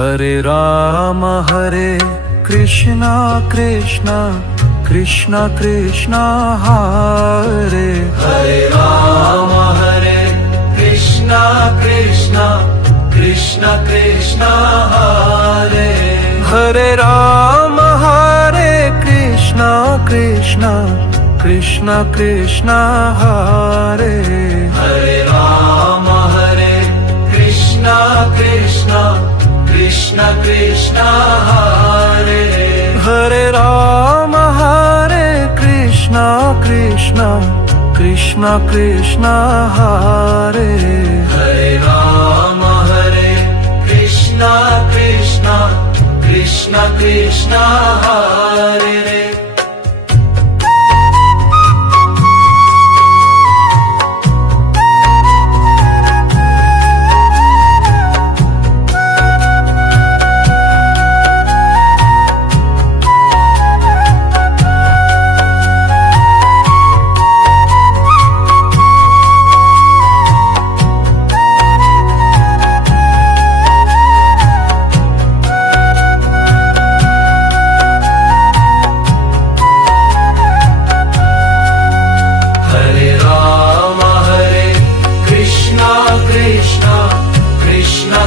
Hare Krishna Krishna Krishna Krishna Hare Ram Hare Krishna Krishna Krishna Krishna Hare Ram Hare Krishna Krishna Krishna Krishna Hare Ram Hare Krishna Krishna Krishna Krishna Hare Ram Hare Krishna Krishna Krishna Krishna Hare Ram Hare Krishna Krishna Krishna Krishna Krishna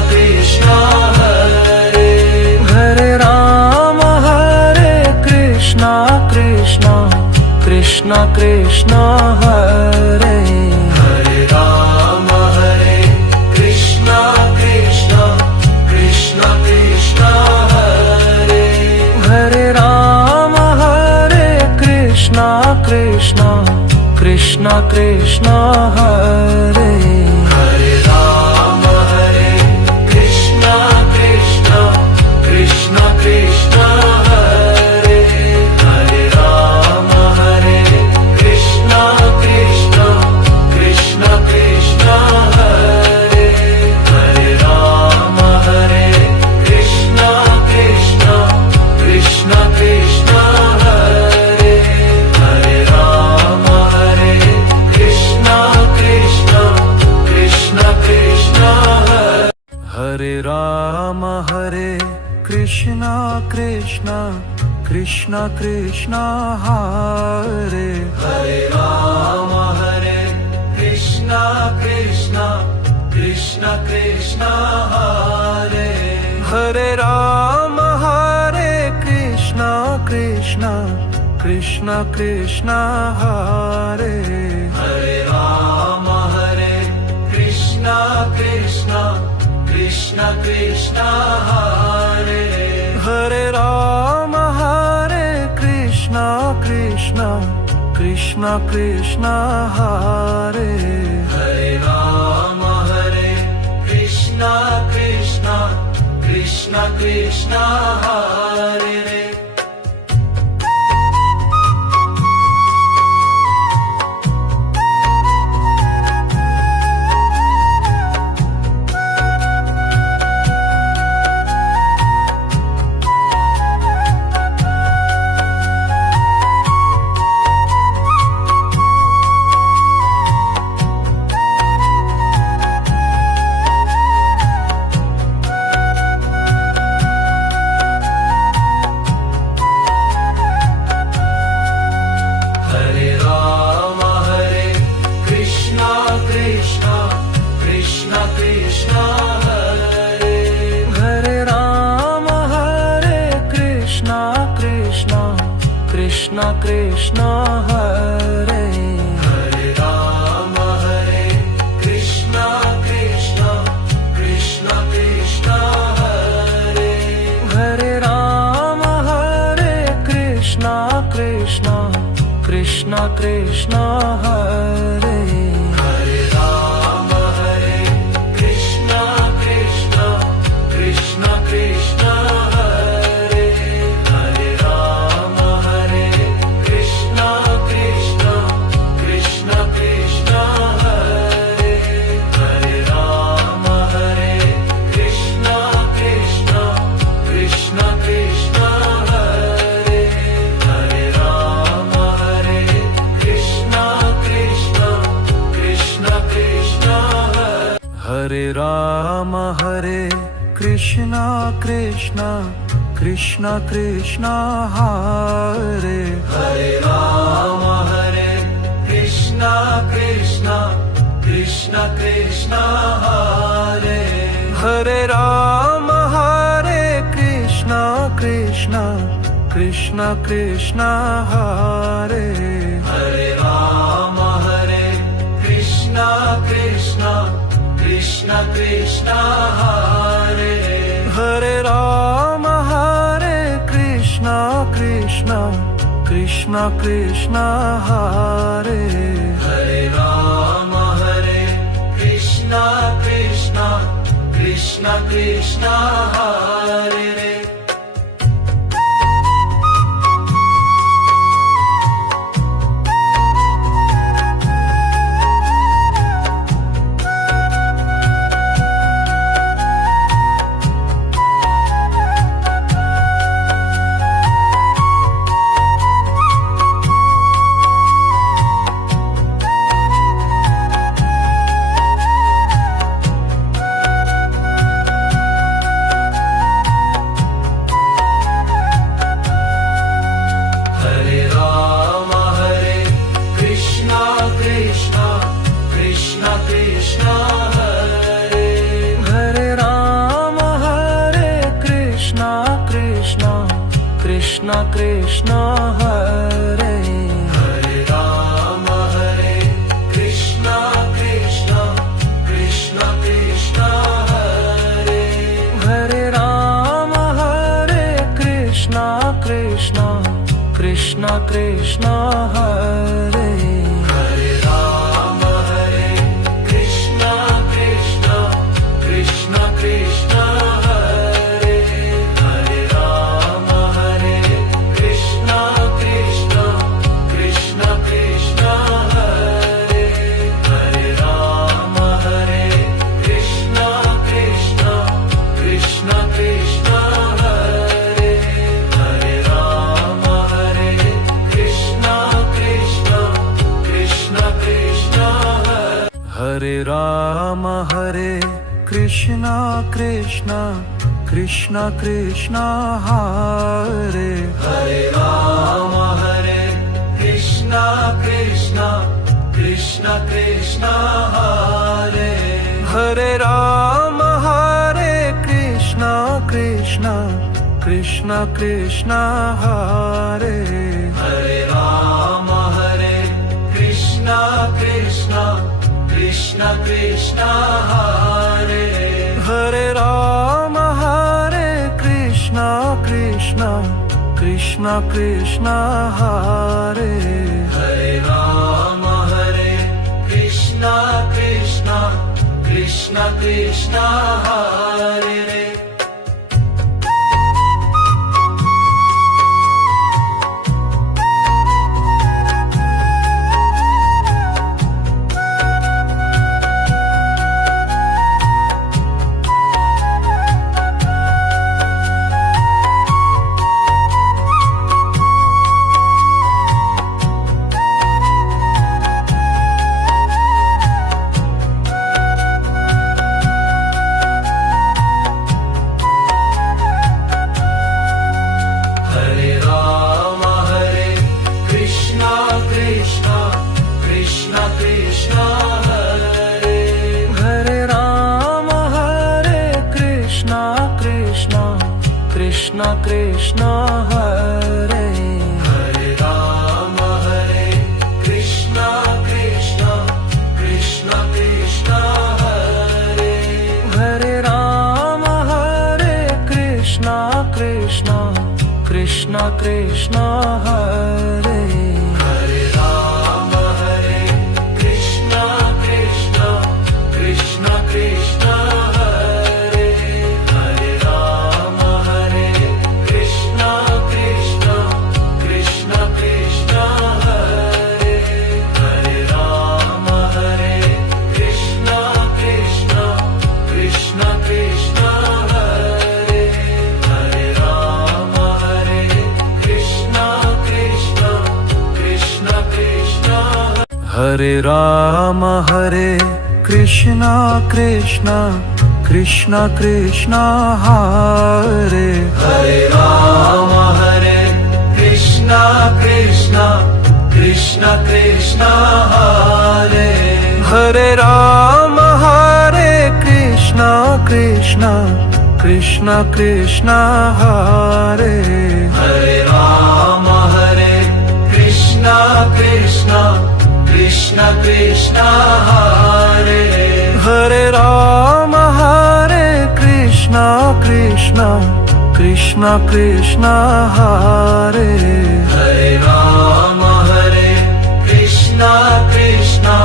Krishna Hare Ram Hare Krishna Krishna Krishna Krishna Hare Ram Hare Krishna Krishna Krishna Krishna Hare Ram Hare Krishna Krishna Krishna Krishna Hare Ram Hare Krishna Krishna Krishna Krishna Hare Ram Hare Krishna Krishna Krishna Krishna Hare Ram Hare Krishna Krishna Krishna Krishna Hare Ram Hare Krishna Krishna Krishna Krishna Hare Ram Hare Krishna Krishna Krishna Krishna Hare Ram Hare Krishna Krishna Krishna Krishna Krishna Krishna Hare Ram Hare Krishna Krishna Krishna Krishna Hare Ram Hare Krishna Krishna Krishna Krishna Hare Ram Hare Krishna Krishna Krishna Krishna Krishna Krishna Krishna Krishna Hare Hare Rama Hare Krishna Krishna Krishna Krishna Hare Hare Rama Hare Krishna Krishna Krishna Krishna Hare Hare Rama Hare Krishna Krishna Krishna Krishna Hare Hare Rama Hare Krishna Krishna Krishna Krishna Hare Hare Rama Hare Krishna Krishna Krishna Krishna Hare Hare Rama Hare Krishna Krishna Krishna Krishna Hare Hare Rama Hare Krishna Krishna Krishna Krishna Hare Hare Rama Hare Krishna Krishna Krishna Krishna Hare Hare Rama Hare Krishna Krishna Krishna Krishna Hare Hare Rama Hare Krishna Krishna Krishna Krishna Hare Hare Rama Hare Krishna Krishna Krishna Krishna Hare Hare Rama Hare Krishna Krishna Krishna Krishna Hare Hare Rama Hare Krishna Krishna Krishna Krishna Hare Hare Rama Hare Krishna Krishna Krishna Krishna Hare Hare Rama Hare Krishna Krishna Krishna Krishna Hare Hare Rama Hare Krishna Krishna Krishna Krishna Hare Hare Rama Hare Krishna Krishna Krishna Krishna Hare Hare Rama Hare Krishna Krishna Krishna Krishna Hare Hare Rama Hare Krishna Krishna Krishna Krishna Hare Hare Rama Hare Krishna Krishna Krishna Krishna Hare Hare Rama Hare Krishna Krishna Krishna Krishna Hare Hare Rama Hare Krishna Krishna Krishna Krishna Hare Hare Rama Hare Krishna Krishna Krishna Krishna Hare Hare Rama Hare Krishna Krishna Krishna Krishna Hare Hare Rama Hare Krishna Krishna Krishna Krishna Hare Hare Rama Hare Krishna Krishna Krishna Krishna Hare Hare Rama Hare Krishna Krishna Krishna Krishna Hare Rama Hare Krishna Krishna Krishna Krishna Hare Hare Rama Hare Krishna Krishna Krishna Krishna Hare Hare Rama Hare Krishna Krishna Krishna Krishna Hare Hare Rama Hare Krishna Krishna Krishna Krishna Hare Hare Rama Hare Krishna Krishna Krishna Krishna Hare Hare Rama Hare Krishna Krishna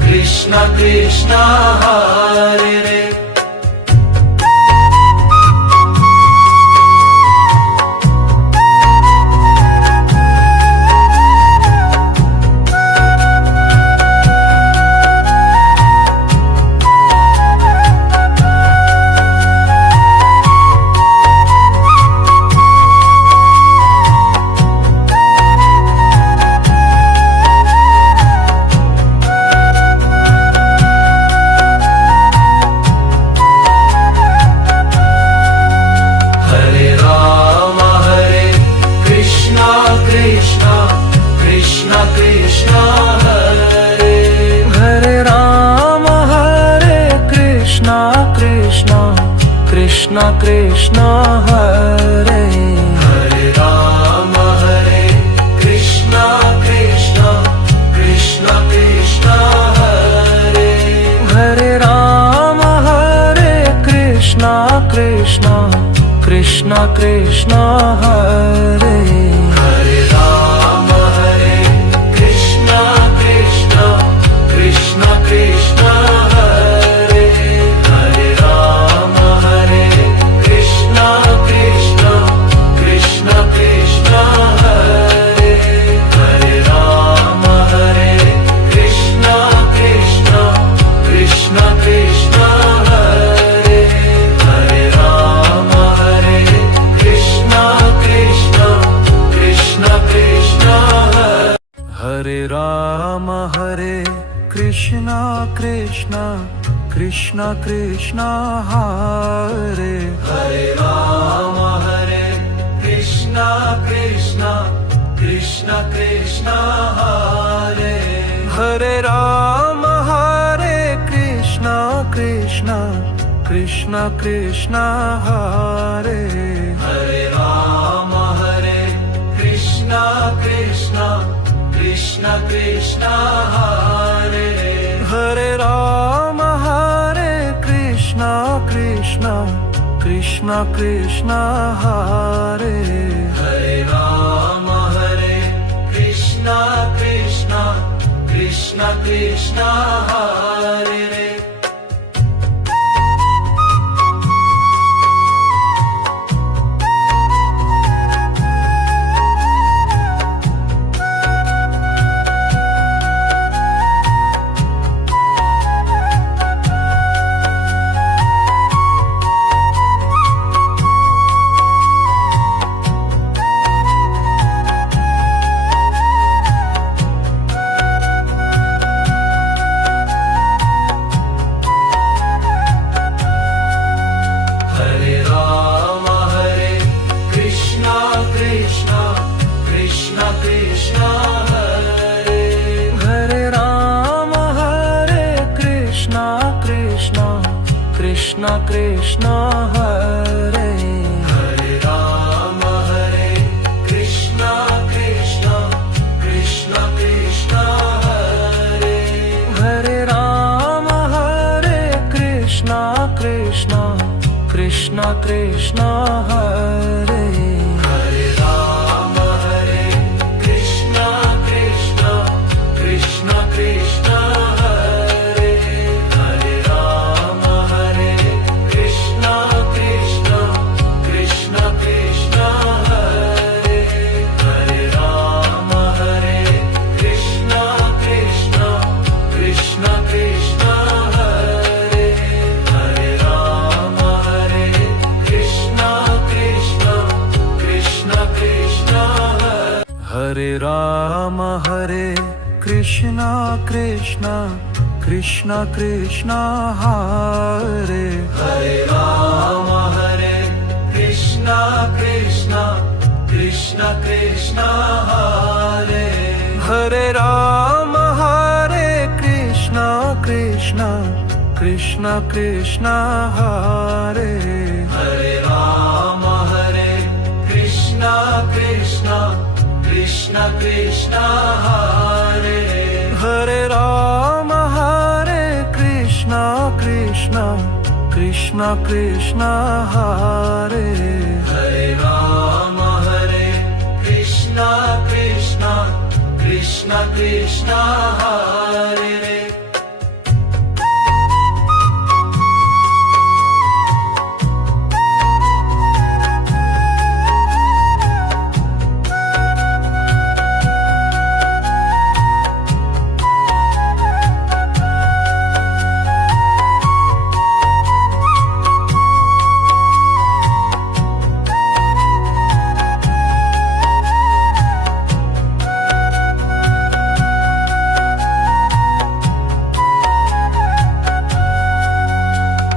Krishna Krishna Hare Krishna Krishna Hare Hare Rama Hare Krishna Krishna Krishna Krishna Hare Hare Rama Hare Krishna Krishna Krishna Krishna Hare Hare Rama Hare Krishna Krishna Krishna Krishna Hare Hare Rama Hare Krishna Krishna Krishna Krishna Hare Hare Rama Hare Krishna Krishna Krishna Krishna Hare Hare Rama Hare Krishna Krishna Krishna Krishna Hare Hare Rama Hare Krishna Krishna Krishna Krishna Hare Hare Rama Hare Krishna Krishna Krishna Krishna Hare Hare Rama Hare Krishna Krishna Krishna Krishna Hare Hare Rama Hare Krishna Krishna Krishna Krishna Hare Hare Rama Hare Krishna Krishna Krishna Krishna Hare Hare Rama Hare Krishna Krishna Krishna Krishna Hare Hare Rama Hare Krishna Krishna Krishna Krishna Hare Hare Rama Hare Krishna Krishna Krishna Krishna Hare Hare Rama Hare Krishna Krishna Krishna Krishna Hare Hare Rama Hare Krishna Krishna Krishna Krishna Hare Hare Rama Hare Krishna Krishna Krishna Krishna Hare Hare Rama Hare Krishna Krishna Krishna Krishna Hare Hare Rama Hare Krishna Krishna Krishna Krishna Hare Hare Rama Hare Krishna Krishna Krishna Krishna Hare Hare Rama Hare Krishna Krishna Krishna Krishna Hare Hare Rama Hare Krishna Krishna Krishna Krishna Hare Hare Rama Hare Krishna Krishna Krishna Krishna Hare Hare Rama Hare Krishna Krishna Krishna Krishna Hare Hare Rama Hare Krishna Krishna Krishna Krishna Hare Hare Rama Hare Krishna Krishna Krishna Krishna